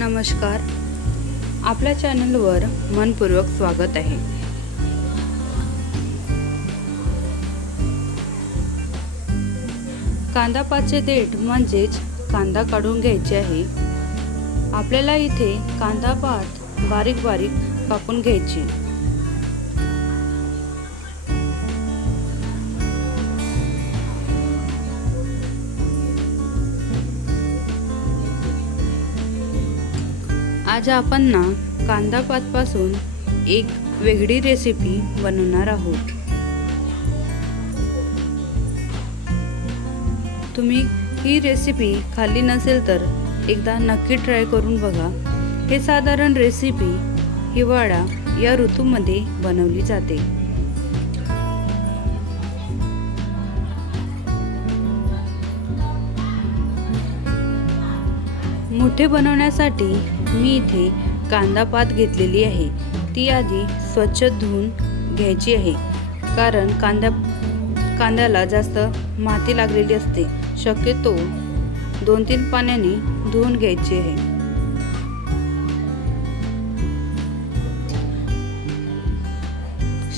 नमस्कार. आपल्या चॅनलवर मनपूर्वक स्वागत आहे. कांदापातचे देठ म्हणजेच कांदा काढून घ्यायचे आहे. आपल्याला इथे कांदा पात बारीक बारीक कापून घ्यायची. आज आपण ना कांदा पातपासून एक वेगळी रेसिपी बनवणार आहोत. तुम्ही ही रेसिपी खाल्ली नसेल तर एकदा नक्की ट्राय करून बघा. हे साधारण रेसिपी हिवाळा या ऋतूमध्ये बनवली जाते. मोठे बनवण्यासाठी मी इथे कांदा पात घेतलेली आहे. ती आधी स्वच्छ धुवून घ्यायची आहे. कारण कांद्या कांद्याला जास्त माती लागलेली असते. शक्यतो दोन तीन पाण्याने धुवून घ्यायची आहे.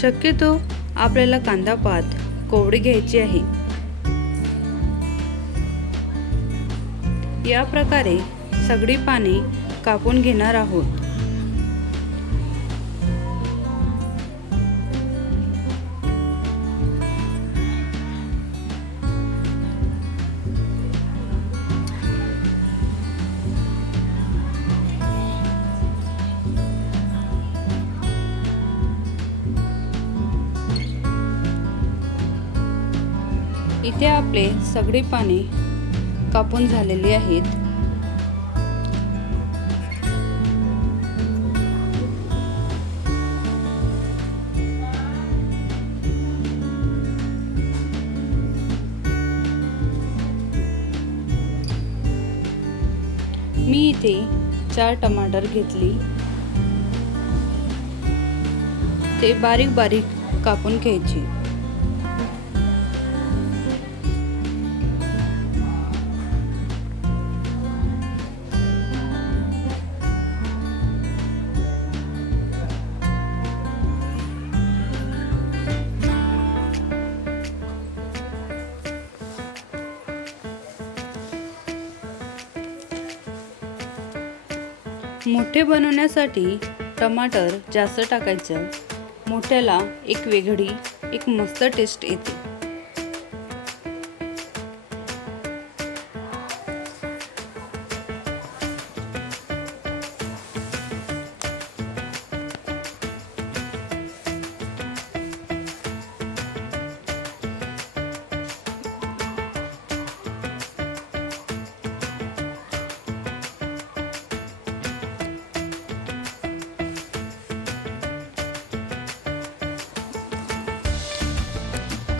शक्यतो आपल्याला कांदा पात कोवडी घ्यायची आहे. या प्रकारे सगळी पाने कापून घेणार आहोत. इथे आपले सगळी पाने कापून झालेली आहेत. मी इथे चार टमाटर घेतली. ते बारीक बारीक कापून घ्यायची. मोठे बनवण्यासाठी टमाटर जास्त टाकायचं. मोठ्याला एक वेगळी एक मस्त टेस्ट येते.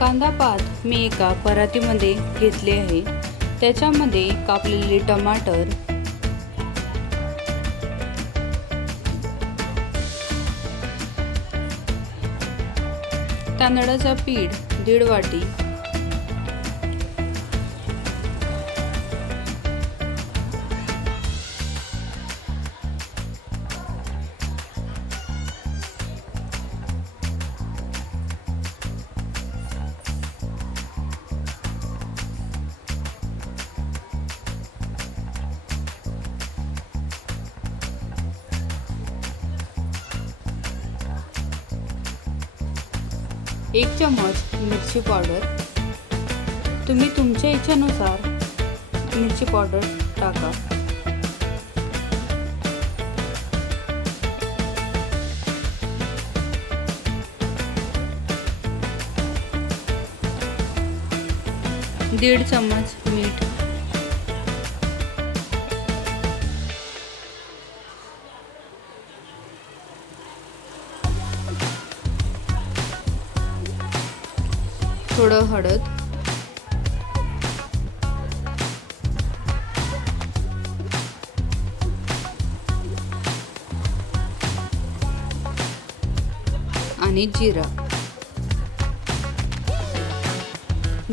कांदा पात मी एका परातीमध्ये घेतले आहे. त्याच्यामध्ये कापलेले टमाटर तांदळाचा पीठ दीड वाटी एक चमच मिरची पावडर. तुम्ही तुमच्या इच्छेनुसार मिरची पावडर टाका. दीड चम्मच थोडं हळद. आणि जिरा.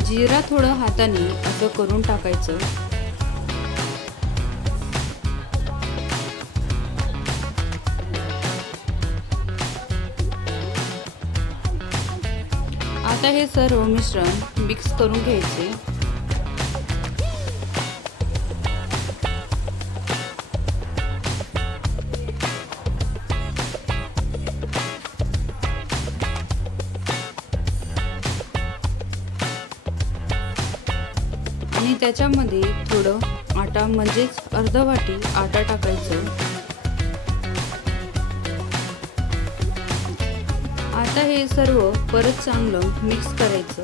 जिरा थोडं हाताने असं करून टाकायचं. आता हे सर्व मिश्रण मिक्स करून घ्यायचे. आणि त्याच्यामध्ये थोडं आटा म्हणजेच अर्ध वाटी आटा टाकायचं. आता हे सर्व परत चांगलं मिक्स करायचं.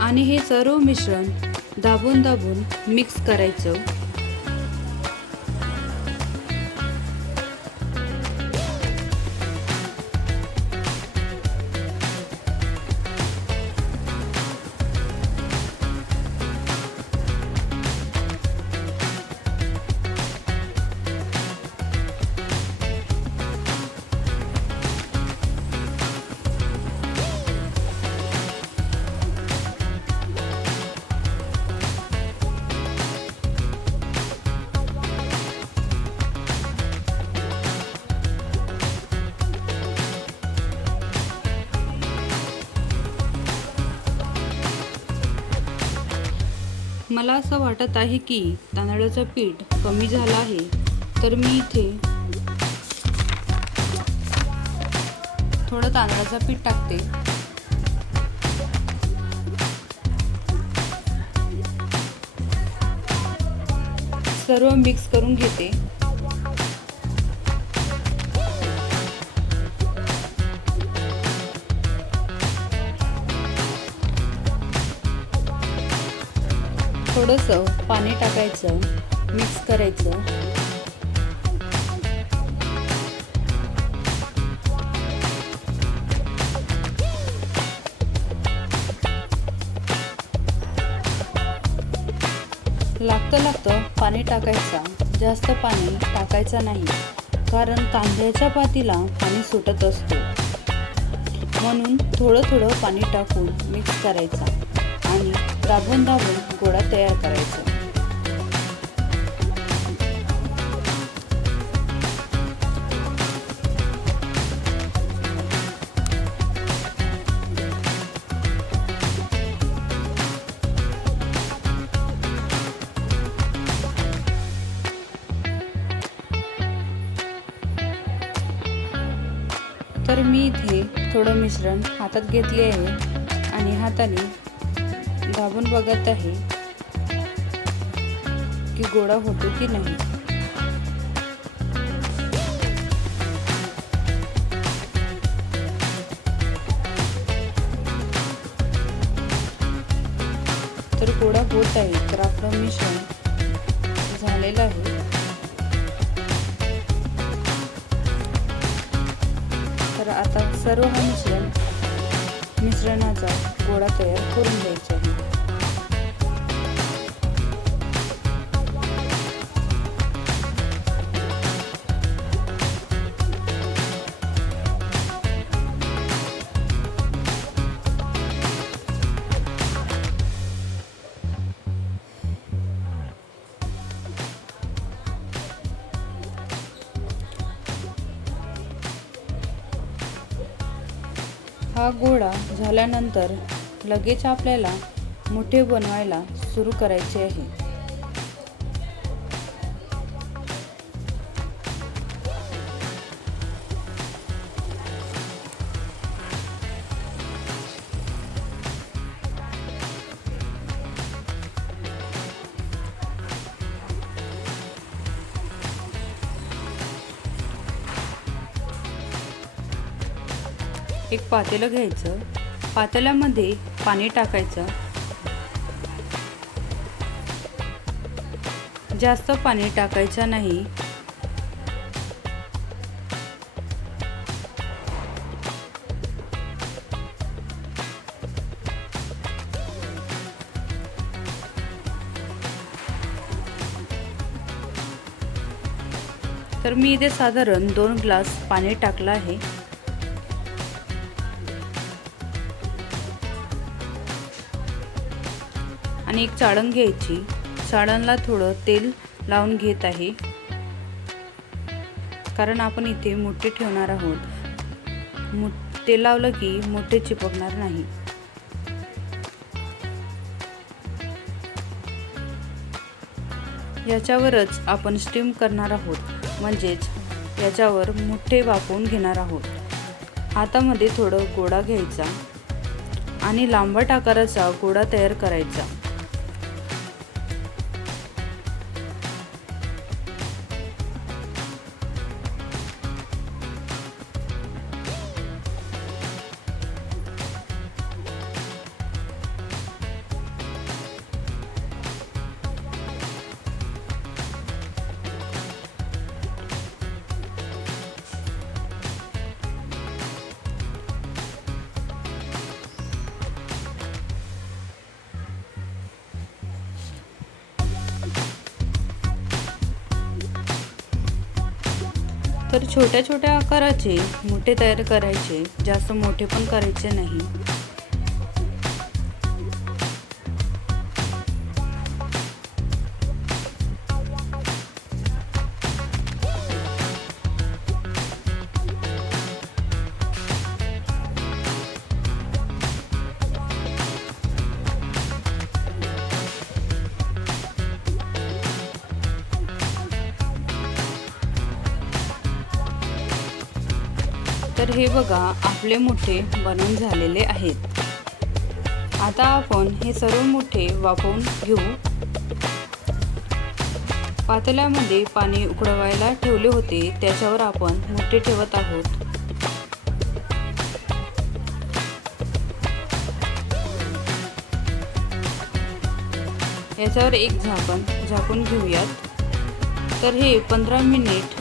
आणि हे सर्व मिश्रण दाबून दाबून मिक्स करायचं. मला असं वाटत आहे की तांदळाचं पीठ कमी झालं आहे तर मी इथे थोडं तांदळाचं पीठ टाकते. सर्व मिक्स करून घेते. थोडंसं पाणी टाकायचं मिक्स करायचं. लागतं लागतं पाणी टाकायचं. जास्त पाणी टाकायचं नाही कारण कांद्याच्या पातीला पाणी सुटत असतो. म्हणून थोडं थोडं पाणी टाकून मिक्स करायचा आणि दाबून दाबून गोळा तयार करायचा. तर मी इथे थोडं मिश्रण हातात घेतले आहे आणि हाताने दाबून बघत आहे की गोळा होतो की नाही. तर गोळा होत आहे तर आपलं मिश्रण झालेलं आहे. तर आता सर्व हा मिश्रण मिश्रणाचा गोळा तयार करून द्यायचा आहे. हा गोळा झाल्यानंतर लगेच आपल्याला मोठे बनवायला सुरू करायचे आहे. एक पातेलं घ्यायचं. पातेल्यामध्ये पाणी टाकायचं. जास्त पाणी टाकायचं नाही. तर मी इथे साधारण दोन ग्लास पाणी टाकलं आहे. आणि एक चाळण घ्यायची. चाळणला थोडं तेल लावून घेत आहे. कारण आपण इथे मोठे ठेवणार आहोत. मो तेल लावलं की मोठे चिपकणार नाही. याच्यावरच आपण स्टीम करणार आहोत. म्हणजेच याच्यावर मोठे वाफवून घेणार आहोत. हातामध्ये थोडं गोडा घ्यायचा आणि लांबट आकाराचा गोडा तयार करायचा. तर छोट्या छोट्या आकाराचे मोठे तयार करायचे जास्त मोठे पण करायचे नाही. तर हे बघा आपले मोठे बनवून झालेले आहेत. आता आपण हे सर्व मोठे वापरून घेऊ. पातेल्यामध्ये पाणी उकळवायला ठेवले होते त्याच्यावर आपण मोठे ठेवत आहोत. याच्यावर एक झाकण झाकून घेऊयात. तर हे पंधरा मिनिट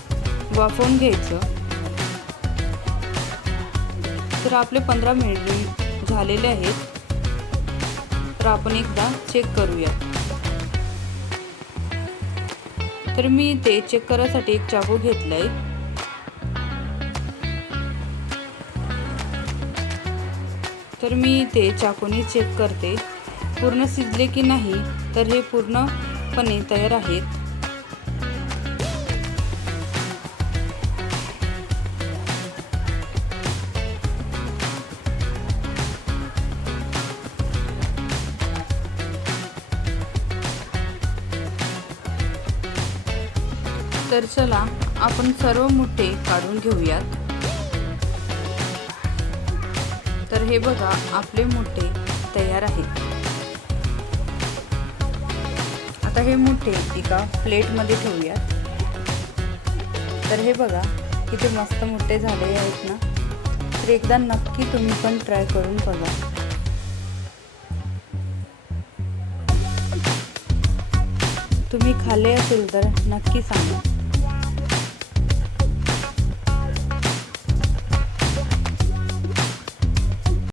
वाफवून घ्यायचं. तर आपले पंधरा मिनिट झालेले आहेत तर आपण एकदा चेक करूया तर मी ते चेक करायसाठी एक चाकू घेतलाय. तर मी ते चाकूने चेक करते. पूर्ण शिजले की नाही तर हे पूर्णपणे तयार आहेत. तर चला आपण सर्व मुठे काढून घेऊयात. तर हे बघा आपले मुठे तयार आहेत. आता हे मुठे एका प्लेटमध्ये ठेवूयात. तर हे बघा किती मस्त मोठे झाले आहेत ना. तर एकदा नक्की तुम्ही पण ट्राय करून बघा. तुम्ही खाल्ले असेल तर नक्की सांगा.